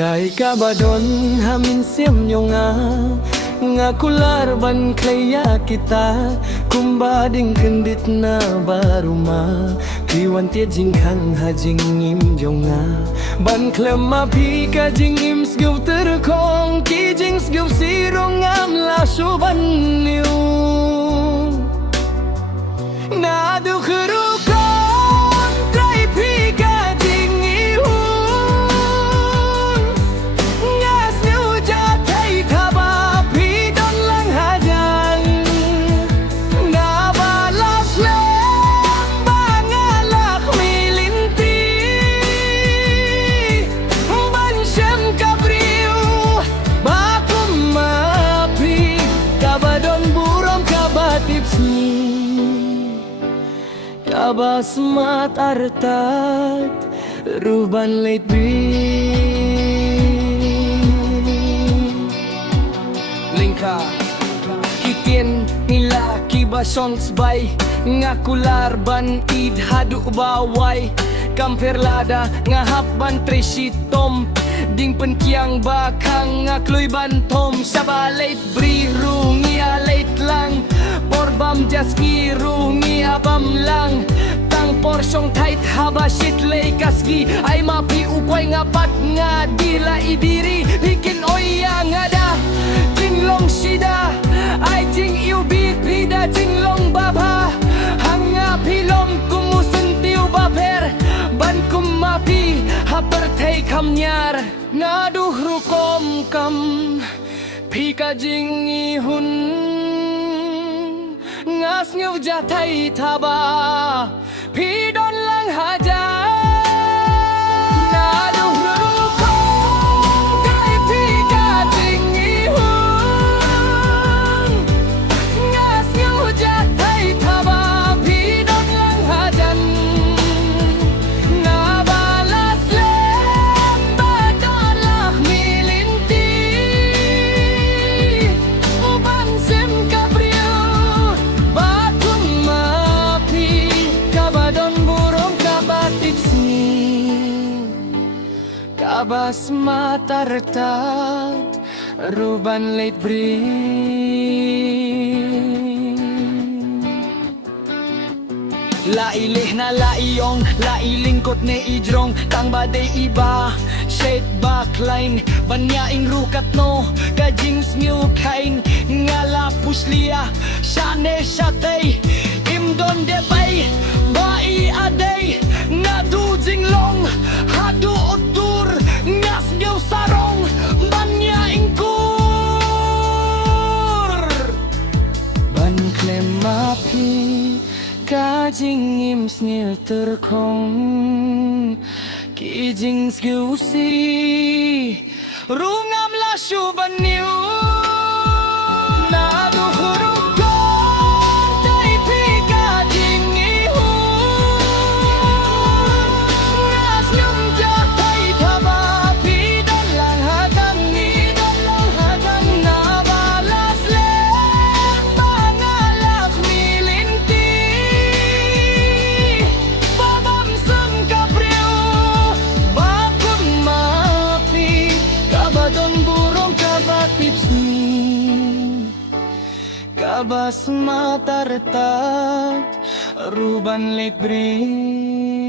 Kay kabadon hamin siyam yung nga kular ban klaya kita kumbading kendit na baruma kriwan tia jing khang ha jing im jong nga ban klema pi ka jing im sgau terkong ki jing sgau sirong ngam la suban niu na du khru kon trai pi ka jing i hun ngas niu ja thai thaba Kabas mat artat ruban late Lingka kitien nila kibasons bay nga kular ban id hadu baway kamperlada nga hapban tresitom ding penkiang bakang nga kluy bantom sabalait briru ngialait lang porbam jaski rungi abam lang tang porsyong tight habasit lay kasgi ay mapi ukway ngapat nga dila idiri bikin oya nga da jinglong sida ay jing iubi pida jinglong baba hanga pilom kumusentiu baper ban kumapi hapertay kamnyar naduh rukom kam pika jing ihun ngas ngeu jatai thaba pi don lang haja naduh rukom kai pika jing ihun ngas ngeu jatai thaba pi don lang hajan na balas lem badon lah milinti uban sim kabriu bakun mapi kabadon burung kabatipsi kabas mata retat ruban late lailih na laiyong lailingkot ne ijrong tang baday iba shade backline banyaing rukat no kajings new kain ngala puslia shane shatay imdon de bay bai aday ngadu jinglong hadu odur ngas geu sarong banyaing kur ban klemapi kajing im snil terkong kijing sgeusi rungam la shuban niu na du huruf kon tai pi kajing ihun ngas nyum jatai thaba pi dan lang hadan ni dan lang hadan na balas lem bangalak milinti babam sem kapriu bakun mapi kabadon burung kabatipsi kabas mata retat ruban late